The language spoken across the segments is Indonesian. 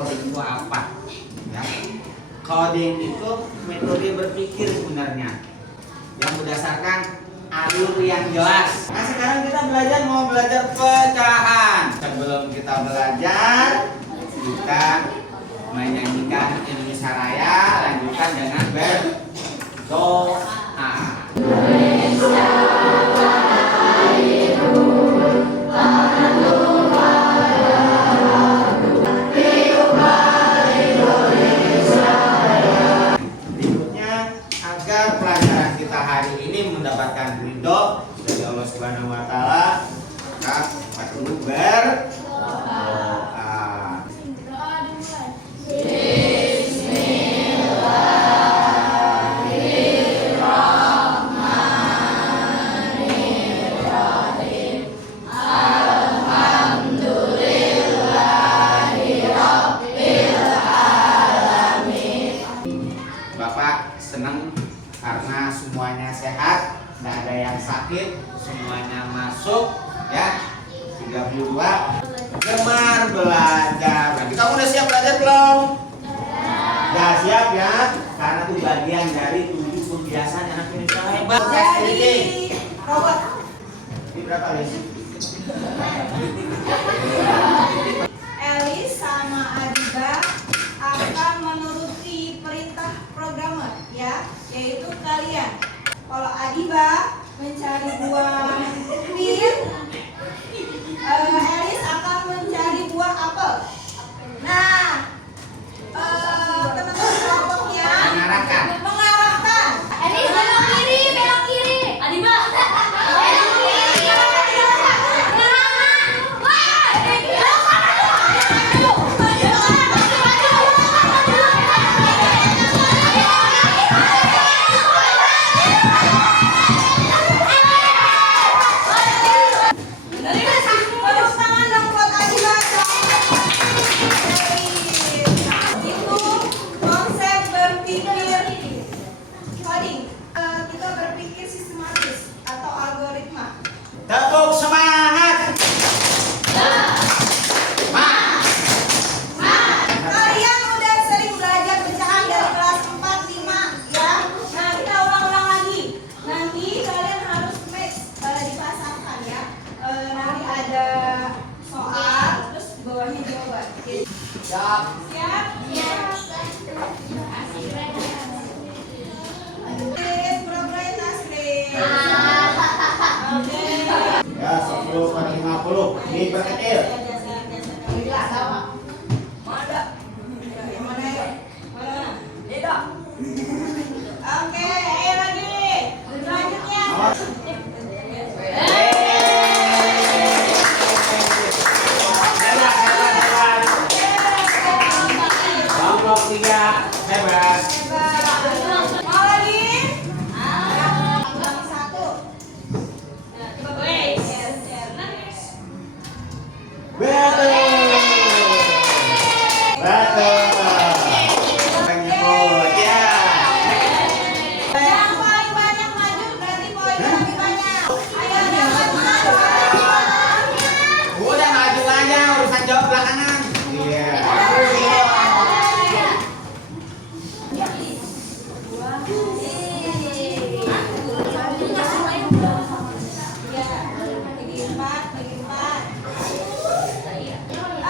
coding itu apa? Ya. Coding itu metode berpikir sebenarnya yang berdasarkan alur yang jelas. Nah sekarang kita mau belajar pecahan. Sebelum kita belajar, kita menyanyikan Indonesia Raya, lanjutkan dengan berdoa. Hari ini mendapatkan ridho dari Allah Subhanahu wa taala, maka perlu berdoa. Bismillahirrahmanirrahim. Alhamdulillahirabbil alamin. Bapak senang karena semuanya sehat, tidak ada yang sakit, semuanya masuk ya. 32 gemar belajar. Nah, kita udah siap belajar belum? Sudah siap ya, karena itu bagian dari 7 kebiasaan anak Indonesia hebat. Jadi robot ini berapa Lis? Elis sama Adiba akan menuruti perintah programmer ya, yaitu kalian. Kalau Adiba mencari buah pir, Elis akan mencari buah apel. Nah, teman-teman kelompoknya mengarahkan. Elis belok kiri. Adiba belok kiri. Tepuk semangat. Kalian udah sering belajar pecahan dari kelas 4, 5 ya. Nah, kita ulang-ulang lagi. Nanti kalian harus match, dipasangkan ya. Nanti ada soal, terus di bawahnya jawaban. Siap. Siap? Pura-purain Nasrin. Oke. Ya 10/50 diperkecil. Oke, ayo lagi. Selanjutnya. Kelompok 3 hebat. Mau lagi? Satu. Betul. Menyebut ya. Yang paling banyak maju berarti poinnya lebih banyak. Ayo jangan malu. Udah maju aja, urusan jawab belakangan. Iya.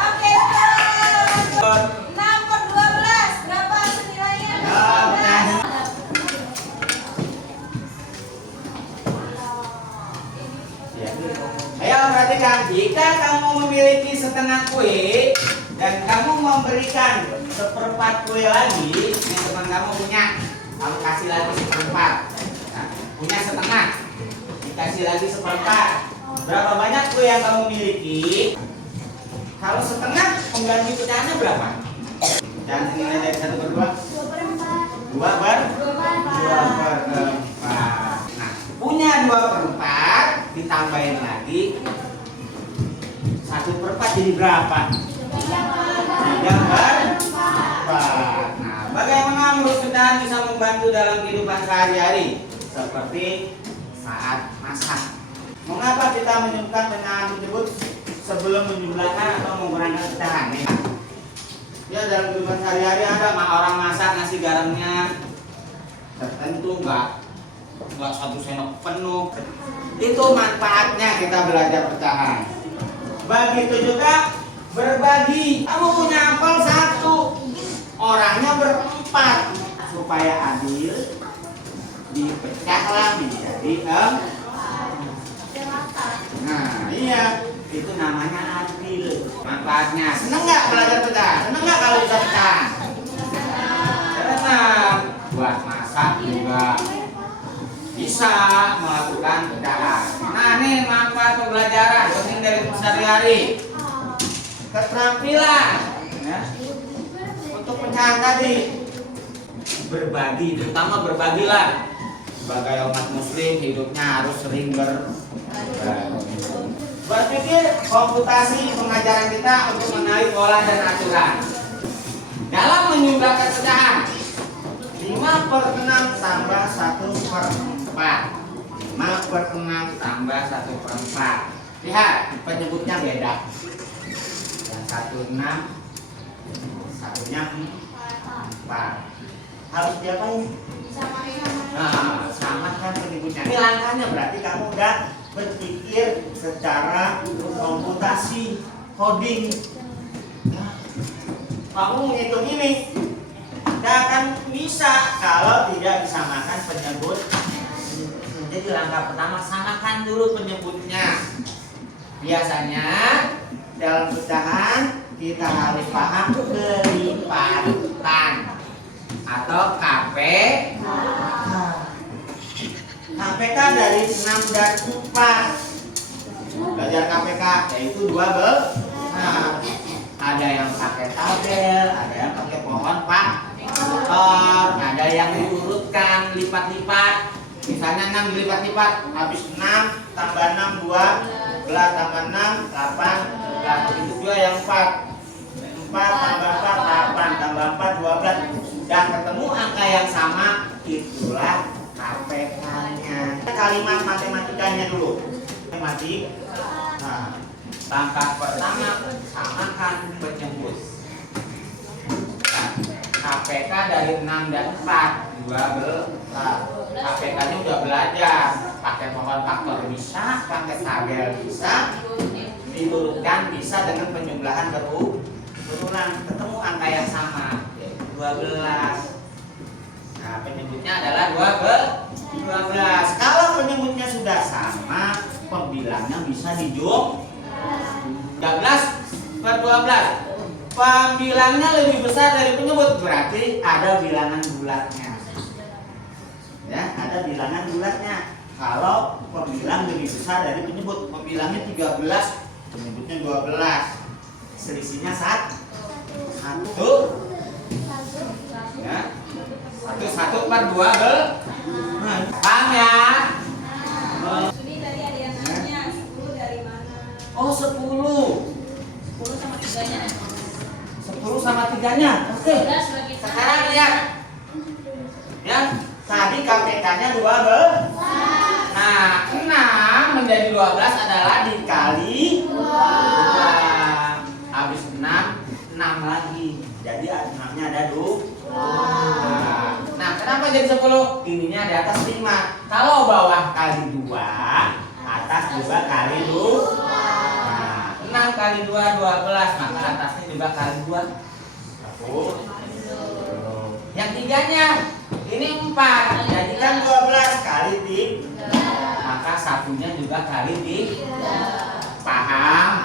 Oke, 6/12 berapa senilainya? Ayo perhatikan, jika kamu memiliki setengah kue dan kamu memberikan seperempat kue lagi, ini teman kamu punya, kamu kasih lagi seperempat. Nah, punya setengah, dikasih lagi seperempat. Berapa banyak kue yang kamu miliki? Kalau setengah, pengganti pecahannya berapa? Pecahan senilai dari 1/2. 2/4. Nah, punya 2/4 ditambahin lagi 1/4 jadi berapa? 3/4. Nah, bagaimana menurut pecahan bisa membantu dalam kehidupan sehari-hari? Seperti saat masak. Mengapa kita menyebutkan pecahan tersebut sebelum menjumlahkan atau mengurangkan pecahan? Ya, kita dalam kehidupan sehari-hari ada orang masak nasi garamnya tertentu nggak 1 sendok penuh. Itu manfaatnya kita belajar pecahan. Begitu juga berbagi. Kamu punya apel 1, orangnya ber4, supaya adil dipecahlah menjadi 4. Nah iya, itu namanya adil. Manfaatnya. Seneng nggak belajar pecah? Seneng nggak kalau bisa pecah? Seneng. Buat masak juga bisa melakukan pecahan. Nah ini manfaat pembelajaran penting dari sehari-hari. Keterampilan ya, untuk pecahan tadi berbagi, terutama berbagilah. Sebagai umat muslim hidupnya harus sering berbagi. Berpikir komputasi pengajaran kita untuk mengenai pola dan aturan. Dalam menjumlahkan pecahan 5/6 tambah 1/4. 5/6 tambah 1/4. Lihat penyebutnya beda. Yang satu 6, satunya 4. Harus diapain? Nah, samakan penyebutnya. Ini langkahnya berarti kamu udah berpikir secara komputasi, coding. Nah, kamu menghitung ini tidak akan bisa kalau tidak disamakan penyebut. Jadi langkah pertama samakan dulu penyebutnya. Biasanya dalam pecahan kita harus paham kelipatan atau KPK dari 6 dan 4. Belajar KPK yaitu 12. Nah, ada yang pakai tabel, ada yang pakai pohon faktor, ada yang diurutkan lipat-lipat. Misalnya 6 dilipat-lipat, habis 6 tambah 6 12 tambah 6 8. Itu juga yang 4 tambah 4 8 tambah 4 12. Sudah ketemu angka yang sama, itulah KPK-nya. Kalimat matematikanya dulu. Matematik. Nah, langkah pertama samakan penyebut. KPK dari 6 dan 4 12. KPK-nya udah belajar. Pakai pohon faktor bisa, pakai tabel bisa, diurutkan bisa dengan penjumlahan berulang. Ketemu angka yang sama, 12. Nah, penyebutnya adalah 12. Kalau penyebutnya sudah sama, pembilangnya bisa dijumlah. 13/12. Pembilangnya lebih besar dari penyebut, berarti ada bilangan bulatnya. Ya, ada bilangan bulatnya. Kalau pembilang lebih besar dari penyebut, pembilangnya 13, penyebutnya 12. Selisihnya 1. Ya. 1/12. Paham ya? Ini tadi ada yang nanya 10 dari mana? Oh, 10. 10 sama 3-nya. 10 sama 3-nya. Oke. Sekarang lihat. Ya, tadi KPK-nya 12. Nah, 6 menjadi 12 adalah dikali 2. Habis 6 lagi. Jadi 6-nya ada 2. Nah, kenapa jadi 10? Ininya di atas 5. Kalau bawah kali 2, atas juga kali 2. Nah, 6 kali 2 12, maka atasnya juga kali 2. Yang 3-nya ini 4. Jadi kan 12 kali 3. Maka satunya juga kali 3. Paham?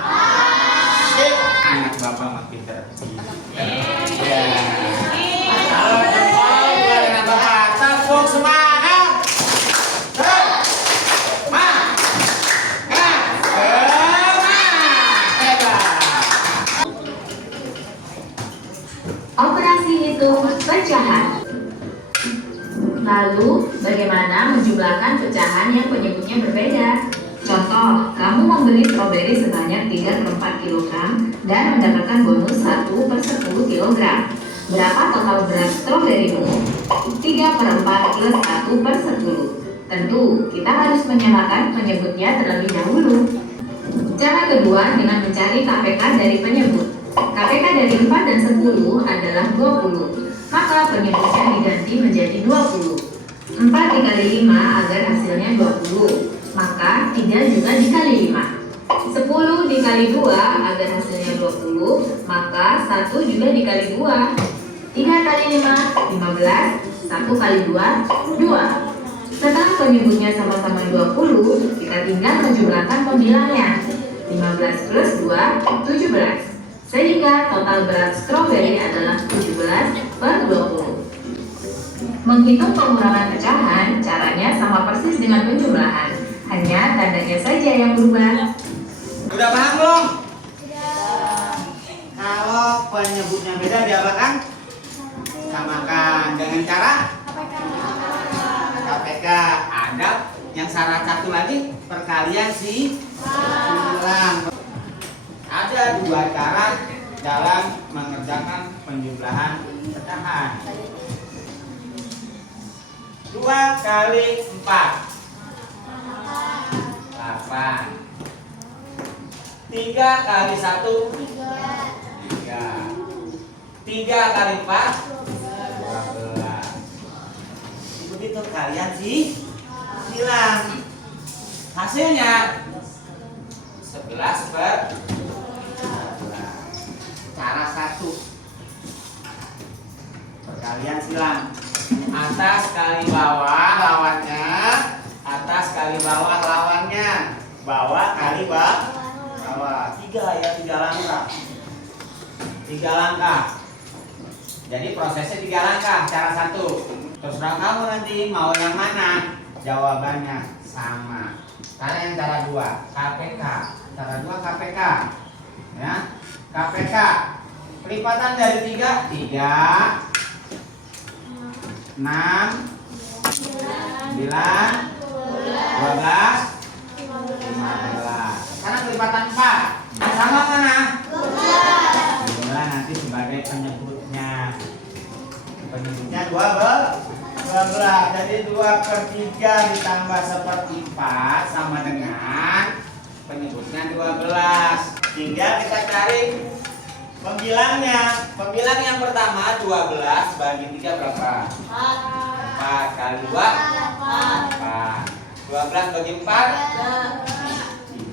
Sip. Anak bapak makin tertib. Ya. Halo, dengan bapak tepuk semangat. Operasi hitung pecahan. Lalu, bagaimana menjumlahkan pecahan yang penyebutnya berbeda? Contoh, kamu membeli stroberi sebanyak 3/4 kg dan mendapatkan bonus 1/10 kg. Berapa total berat stroberimu? 3/4 plus 1/10. Tentu, kita harus menyamakan penyebutnya terlebih dahulu. Cara kedua dengan mencari KPK dari penyebut. KPK dari 4 dan 10 adalah 20. Maka penyebutnya diganti menjadi 20. 4 dikali 5 agar hasilnya 20. Maka 3 juga dikali 5. 10 dikali 2 agar hasilnya 20. Maka 1 juga dikali 2. 3 kali 5, 15. 1 kali 2, 2. Setelah penyebutnya sama-sama 20, kita tinggal menjumlahkan pembilangnya. 15 plus 2, 17. Sehingga total berat stroberi adalah 17/20. Menghitung pengurangan pecahan, caranya sama persis dengan penjumlahan. Hanya tandanya saja yang berubah. Udah paham belum? Kalau penyebutnya beda diapakan? Samakan dengan cara KPK. Ada yang syarat satu lagi, perkalian silang. Ada 2 cara dalam mengerjakan penjumlahan pecahan. 2 kali 4 8. 3 kali 1 3. 3 kali 4 12. Begitu kalian silang. Hasilnya 11/12. Cara 1, perkalian silang. Atas kali bawah lawannya, atas kali bawah lawannya, bawah kali bawah. 3 langkah. 3 langkah. Jadi prosesnya 3 langkah. Cara 1. Terserah kamu nanti mau yang mana. Jawabannya sama. Karena yang cara 2 KPK. Cara 2 KPK. Ya. KPK. Pelipatan dari 3, 6, 9, 12, 15. Sekarang pelipatan 4. Yang sama mana? 12 nanti sebagai penyebutnya. Penyebutnya 12. Jadi 2/3 ditambah 1/4 sama dengan penyebutnya 12. Tinggal kita cari pembilangnya. Pembilang yang pertama 12 bagi 3 berapa? 4 kali 2 4. 12 bagi 4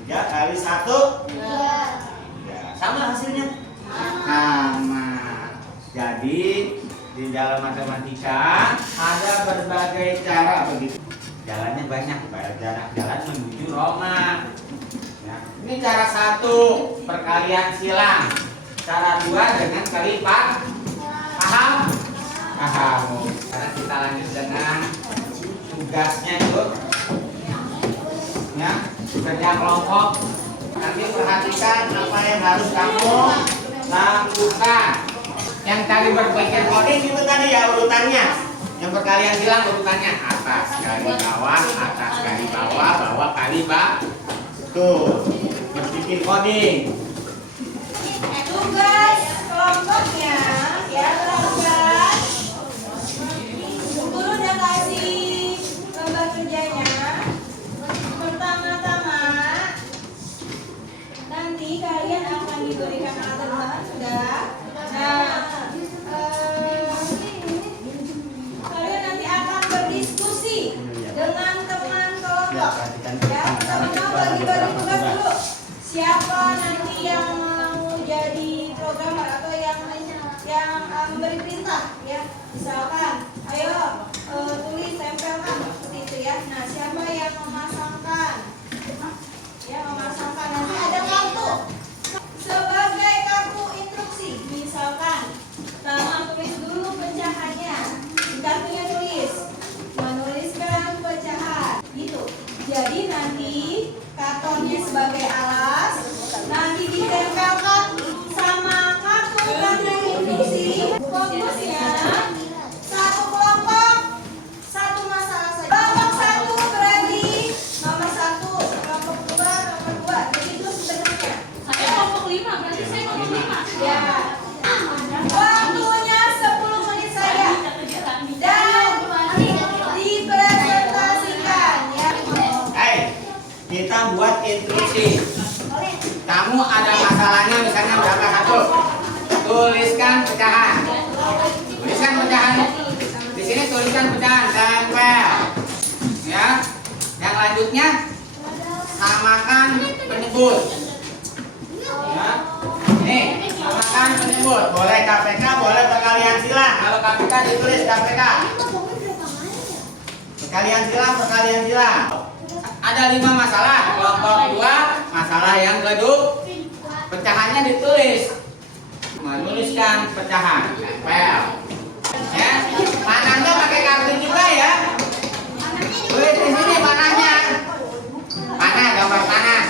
3 kali 1 3. Sama hasilnya? Sama. Jadi di dalam matematika ada berbagai cara begitu. Jalannya banyak, jalan menuju Roma. Ya. Ini cara 1 perkalian silang. Cara 2 dengan kali 4. Paham? Paham. Sekarang kita lanjut dengan tugasnya itu. Ya, kerja kelompok. Nanti perhatikan apa yang harus kamu lakukan. Yang tadi berpikir coding itu tadi ya urutannya. Yang perkalian silang urutannya atas kali bawah, atas kali bawah, bawah kali bawah. Tuh, berpikir coding. Tugas kelompoknya ya kelompok. Guru udah kasih lembar kerjanya. Pertama-tama nanti kalian akan diberikan alat sudah. Nah, kalian nanti akan berdiskusi dengan teman kelompok. Ya, pertama-tama bagi-bagi tugas dulu. Siapa nanti yang mau jadi programmer atau yang memberi perintah ya. Misalkan, ayo tulis tempelkan seperti itu ya. Nah, siapa yang memasangkan? Ya, memasangkan nanti ada kartu. Sebagai kartu instruksi, misalkan pertama tulis dulu pecahannya. Di kartunya tulis menuliskan pecahan gitu. Jadi nanti kartonnya sebagai alas, nanti ditempelkan sama kartu instruksi. Fokusnya satu kelompok, satu masalah saja. Kelompok 1 berarti nomor 1, kelompok 2 nomor 2. Begitu sebenarnya. Saya kelompok 5, berarti saya kelompok 5. Ya. Waktunya 10 menit saja. Dan dipresentasikan ya. Kita buat instruksi. Kamu ada masalahnya misalnya berapa satu? Tuliskan pecahan. Tuliskan pecahan. Di sini tuliskan pecahan, tempel. Ya. Yang lanjutnya samakan penyebut. Ya. Nih, samakan penyebut. Boleh KPK, boleh perkalian silang. Kalau KPK ditulis KPK. Perkalian silang. Ada 5 masalah. Kelompok 2, masalah yang kedua. Pecahannya ditulis. Menuliskan pecahan, tempel. Ya, panahnya pakai kartu juga ya. Tulis di sini panahnya. Panah, gambar panah.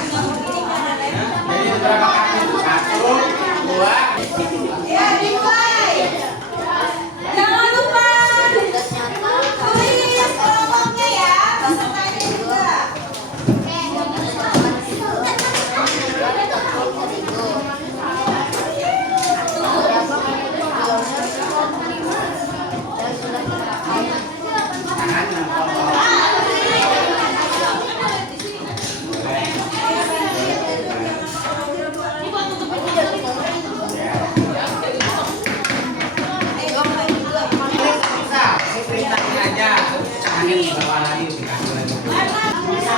Ya, jadi berapa kartu? 1, 2. Ya, dimulai. Jangan lupa tulis kelompoknya ya, pesertanya juga.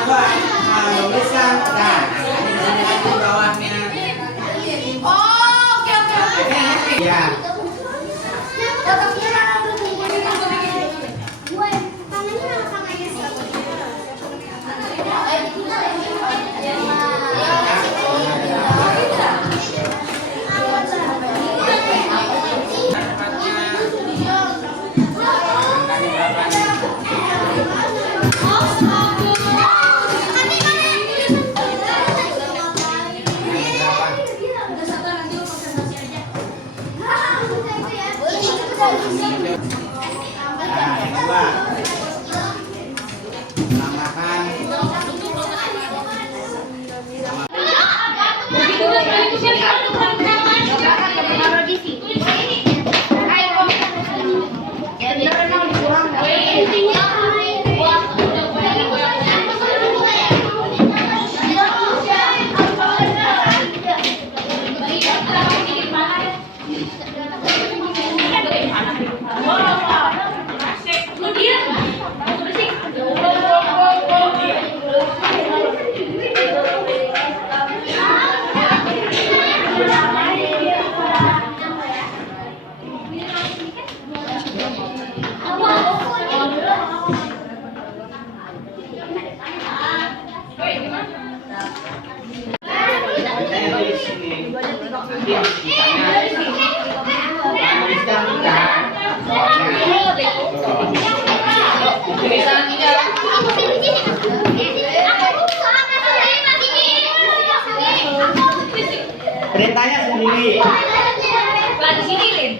Menuliskan dan di bawahnya. Oh, oke. Ya. Perintahnya sendiri. Lagi sini, Lin.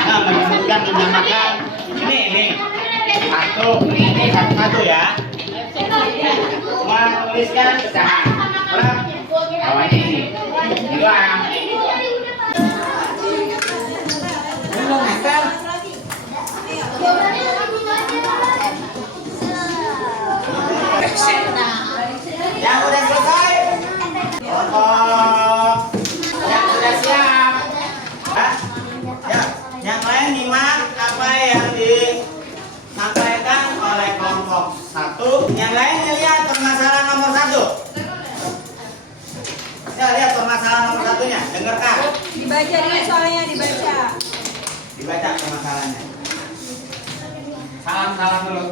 Nah, menyebutkan menamakan ini satu ya. Menuliskan pecahan. Awalnya ini. Doang. Belum nempel. Yang udah selesai. Kelompok yang sudah siap. Ya, yang lain nyimak apa yang disampaikan oleh kelompok 1. Yang lain lihat permasalahan nomor 1. Ya, lihat permasalahan nomor 1-nya. Dengarkan. Dibaca dulu soalnya, dibaca. Dibaca permasalahannya. Salam dulu.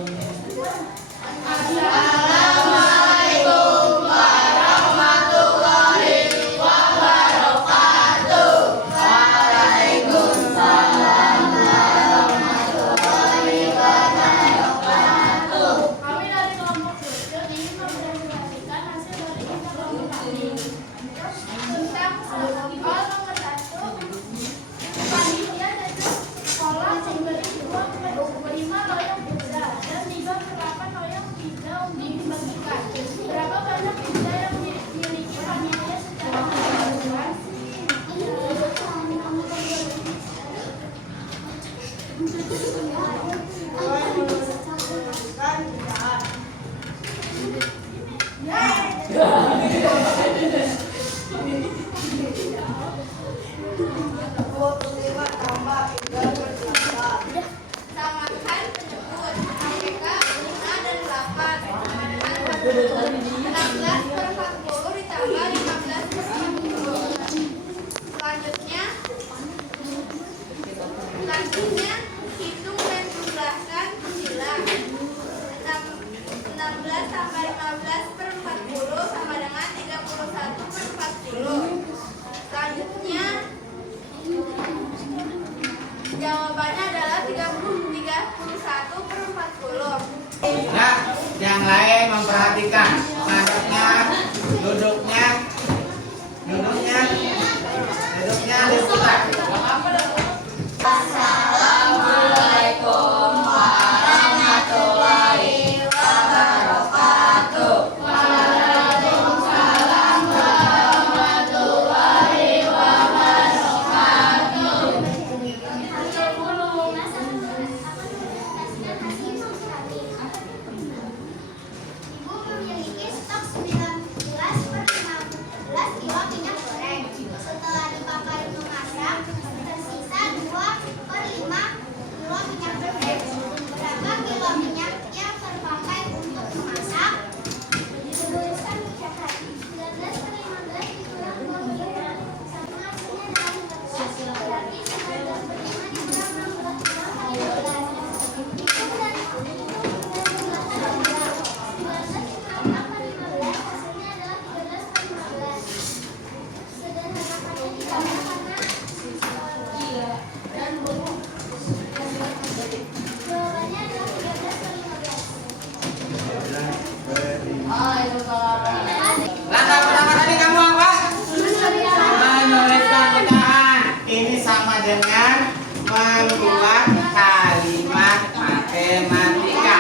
Assalamualaikum warahmatullahi wabarakatuh. Waalaikumsalam warahmatullahi wabarakatuh. Kami dari kelompok 7 ingin mempresentasikan hasil dari kita kelompok kami tentang soal nomor 1 panitia dan sekolah memberi 2/5 loyang kuda dan 3/8 loyang 3 untuk dibagikan Samakan penyebut APK 5 dan 8 sama dengan 16/40 ditambah 15/40. Selanjutnya hitung dan jumlahkan bilang 16 tambah 15/40 sama dengan 31/40. Selanjutnya jawabannya adalah 31/40. Nah, yang lain memperhatikan ngadepnya, duduknya liputan. Assalamualaikum warahmatullahi wabarakatuh. Waalaikumsalam warahmatullahi wabarakatuh. Ibu memiliki stok 19/15 kilo minyak goreng. Setelah dipakai untuk masak, tersisa 2/5 kilo minyak goreng. Berapa kilo minyak yang terpakai untuk memasak? Dituliskan ucapan 19/15 dikurang 2/5 sama artinya adalah 15. Berarti 19/5 dikurang 16 kali 12. Hitung dan jumlahkan adalah 19 dikurang 15 hasilnya adalah 13/15. Sederhanakannya ditambah karena jawabannya adalah 13/15. Langkah pertama tadi kamu apa? Menuliskan pecahan. Ini sama dengan membuat kalimat matematika.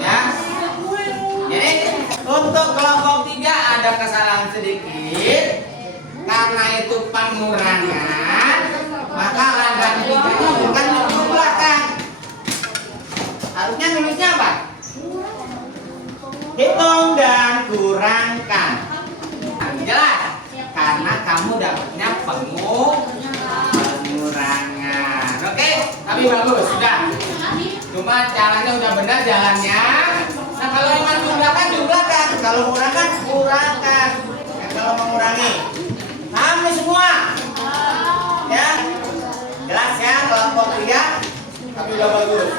Ya. Jadi untuk kelompok 3 ada kesalahan sedikit. Karena itu pengurangan, maka langkah 3-nya bukan menjumlahkan. Harusnya nulisnya apa? Hitung dan kurangkan. Jelas? Karena kamu dapatnya pengurangan. Oke? Tapi bagus, sudah. Cuma caranya udah benar jalannya. Nah, kalau ingin jumlahkan, jumlahkan. Kalau kurangkan, kurangkan. Dan kalau mengurangi, kami semua. Ya? Jelas ya kelompok 3? Tapi udah bagus.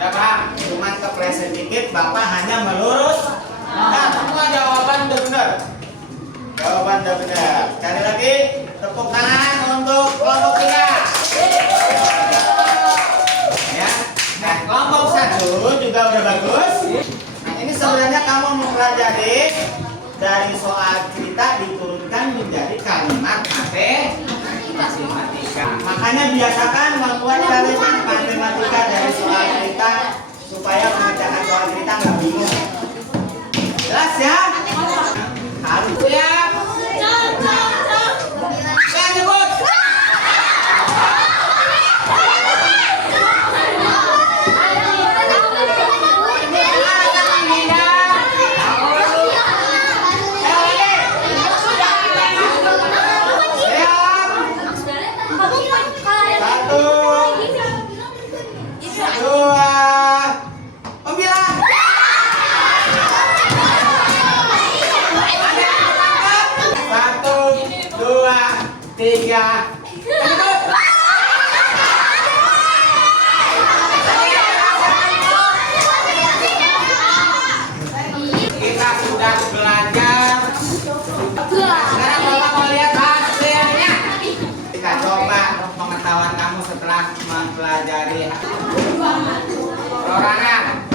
Udah paham? Cuma kepleset dikit, Bapak hanya melurus. Nah, semua jawaban udah benar. Jawaban udah benar. Sekali lagi, tepuk tangan untuk kelompok 3. Ya. Nah, kelompok 1 juga udah bagus. Nah, ini sebenarnya kamu mempelajari dari soal cerita diturunkan menjadi kalimat matematika. Makanya biasakan membuat kalimat matematika dari soal cerita supaya mengerjakan soal cerita nggak bingung. Jelas ya? Harus siap. Saya nyebut. Tiga. Kita sudah belajar. Sekarang Bapak mau lihat hasilnya. Kita coba pengetahuan kamu setelah mempelajari perorangan.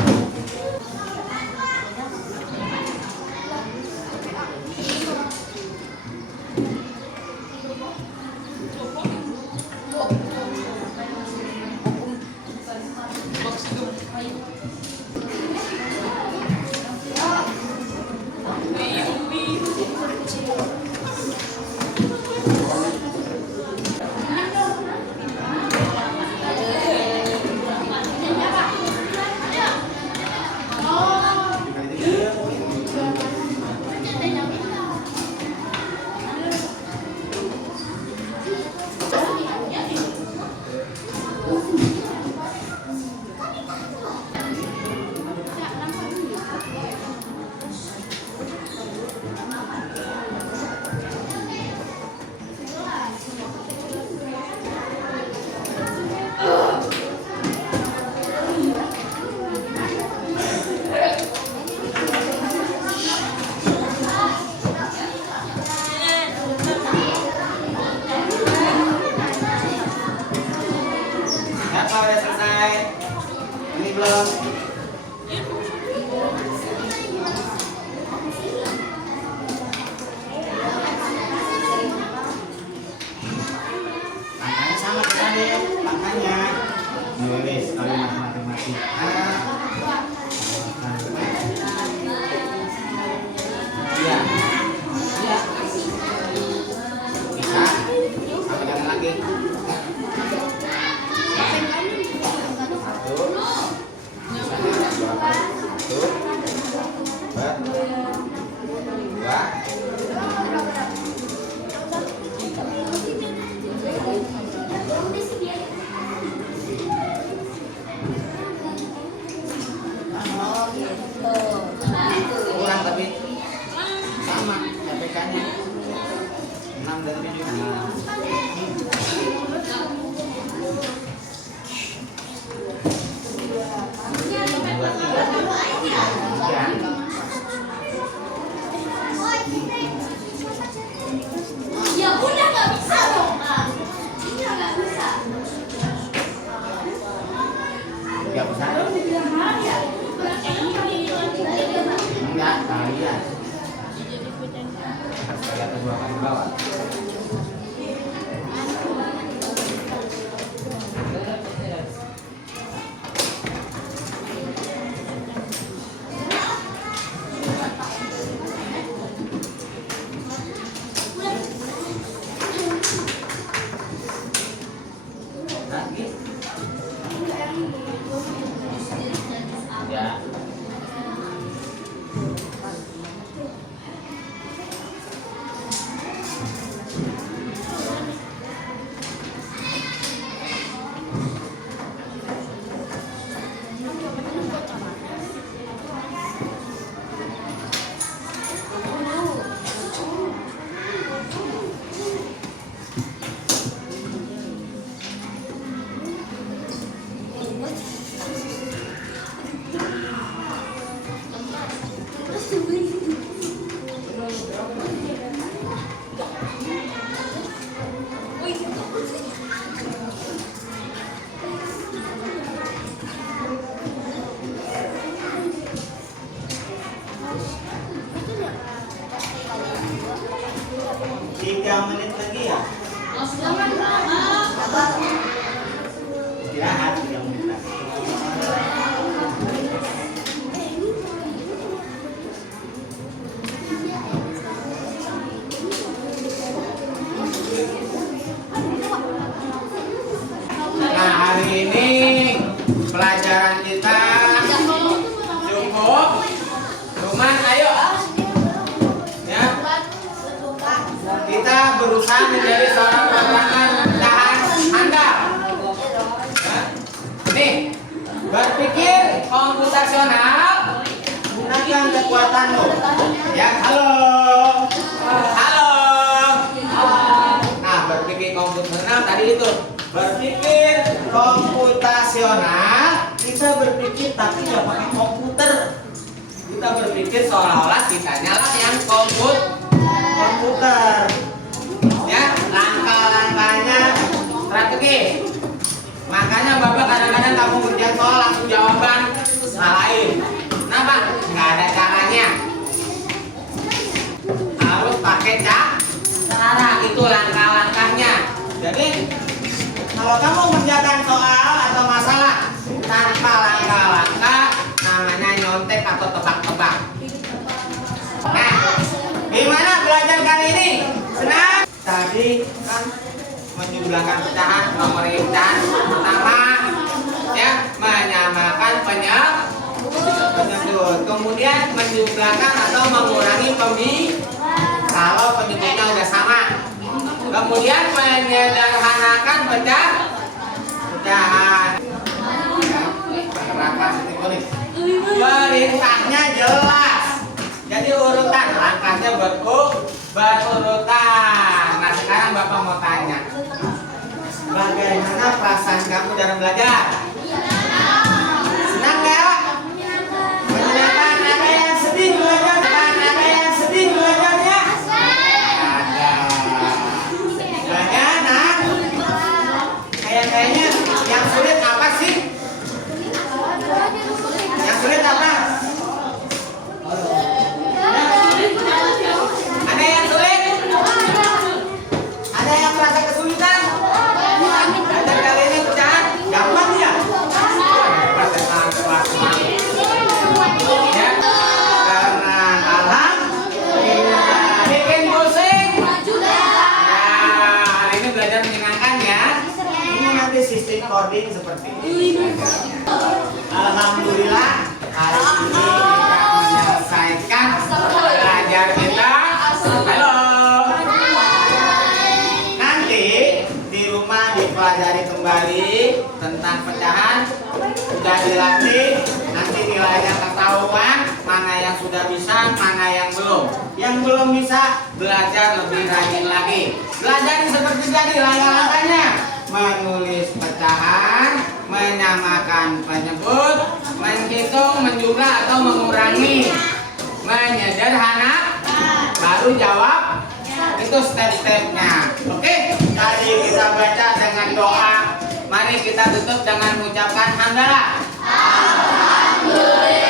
berapa? Kurang tapi sama KPK-nya 6 dan 7. Ya udah nggak bisa dong, Kak. Iya nggak bisa. Ya bisa. Enggak, kalian. Saya kedua kali bawah. Lagi. Ya. Tiga menit lagi ya? Istirahat 3 menit lagi. Nah, hari ini pelajaran kita cukup. Cuman ayo ya, kita berusaha menjadi seorang penerangan tahan handal. Ya. Nih, berpikir komputasional, gunakan kekuatanmu. Ya, halo. Halo. Nah, berpikir komputasional tadi itu. Berpikir komputasional, kita berpikir tapi nggak pakai komputer. Kita berpikir seolah-olah kitanya lah yang komputer. Ya, langkah-langkahnya strategis. Makanya Bapak kadang-kadang kamu ngerjain soal langsung jawaban salahin. Kenapa? Nggak ada caranya. Harus pakai cara, itu langkah-langkahnya. Jadi kalau kamu mengerjakan soal atau masalah tanpa langkah-langkah, namanya nyontek atau tebak-tebak. Nah, gimana belajar kali ini? Senang? Tadi kan menjumlahkan pecahan, nomor pecahan pertama, ya, menyamakan penyebut. Kemudian menjumlahkan atau mengurangi kalau penyebutnya udah sama. Kemudian menyederhanakan pecahan. Perintahnya jelas. Jadi urutan langkahnya berurutan. Nah, sekarang Bapak mau tanya, bagaimana perasaan kamu dalam belajar? Senang nggak? Menyenangkan? Ada yang sedih belajar? Ada yang sedih belajarnya? Ada. Bagaimana? Kayaknya yang sulit apa sih? Yang sulit apa? Ada yang sulit? Ada yang merasa kesulitan? Belajar kali ini pecahan gampang ya? Ya, karena alhamdulillah bikin pusing. Nah, hari ini belajar menyenangkan ya. Ini nanti sistem coding seperti ini. Alhamdulillah hari ini kita menyelesaikan belajar kita. Halo. Nanti di rumah dipelajari kembali tentang pecahan. Sudah dilatih, nanti nilainya ketahuan mana yang sudah bisa, mana yang belum. Yang belum bisa belajar lebih rajin lagi. Belajar seperti tadi langkah-langkahnya. Menulis pecahan, menyamakan penyebut, menghitung, menjumlah atau mengurangi, menyederhana, baru jawab. Itu step-stepnya. Oke, tadi kita baca dengan doa. Mari kita tutup dengan mengucapkan hamdalah. Alhamdulillah.